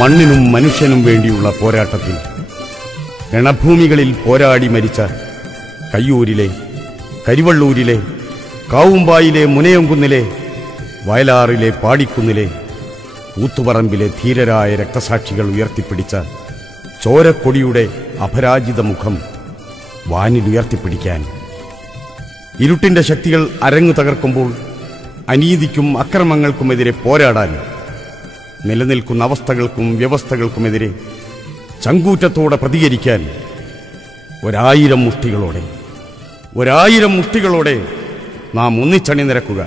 മണ്ണിനും മനുഷ്യനും വേണ്ടിയുള്ള പോരാട്ടത്തിൽ രണഭൂമികളിൽ പോരാടി മരിച്ച കയ്യൂരിലെ, കരിവള്ളൂരിലെ, കാവുമ്പായിലെ മുനയംകുന്നിലെ, വയലാറിലെ പാടിക്കുന്നിലെ, കൂത്തുപറമ്പിലെ ധീരരായ രക്തസാക്ഷികൾ ഉയർത്തിപ്പിടിച്ച ചോരക്കൊടിയുടെ അപരാജിത മുഖം വാനിലുയർത്തിപ്പിടിക്കാൻ, ഇരുട്ടിന്റെ ശക്തികൾ അരങ്ങു തകർക്കുമ്പോൾ അനീതിക്കും അക്രമങ്ങൾക്കുമെതിരെ പോരാടാൻ, നിലനിൽക്കുന്ന അവസ്ഥകൾക്കും വ്യവസ്ഥകൾക്കുമെതിരെ ചങ്കൂറ്റത്തോടെ പ്രതികരിക്കാൻ ഒരായിരം മുഷ്ടികളോടെ നാം ഒന്നിച്ചണിനിരക്കുക.